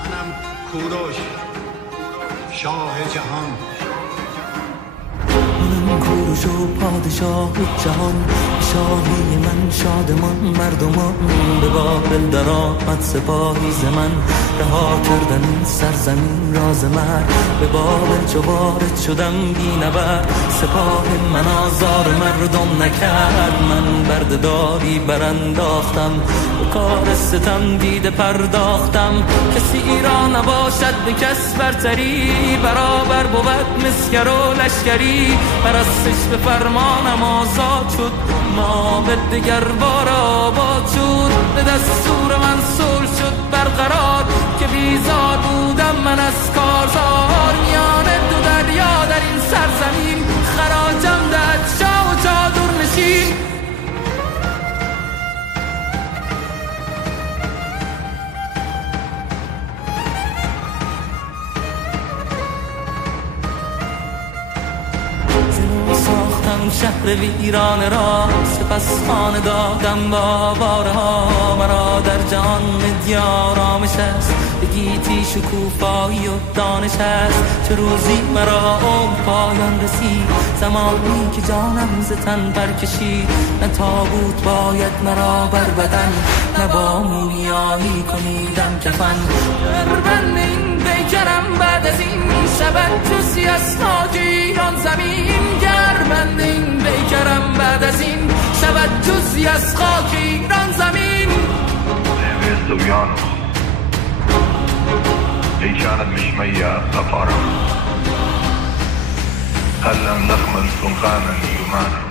منم کوروش شاه جهان، من کوروش و پادشاه جهان، شاهی من شادمان مردمان. به بابل در آمد سپاهی ز من، رها کردن این سرزمین راز مرگ. به بابل چو وارد شدم بی نبرد، سپاه من آزار مردم نکرد. من برده‌داری برانداختم، به کار ستم دیده پرداختم. کسی را نباشد به کس برتری، برابر بود مسگر و لشکری. پرستش به فرمانم آزاد شد، معابد دگر بار آباد شد. به دستور من صلح شد برقرار، که بیزار بودم من از کارزار. میان دو دریا در این سرزمین، خراجم دهد شاه و چادر نشین. ساختم شهر ویران را، سپس خانه دادم با بارها. مرا در جهان مدیار آرامش است، به گیتی شکوفایی و دانش است. چه روزی مرا عمر پایان رسید، زمانی که جانم ز تن برکشید. نه تابوت باید مرا بر بدن، نه با مومیایی کنیدم کفن. بند این بیکرم بعد از این، شود جزی از خاک ایران زمین. بند این بیکرم بعد از این، شود جزی از خاک ایران زمین. Estudianos, هي كانت مش مية سفارة، هلا نخمل سلطانا يمانا.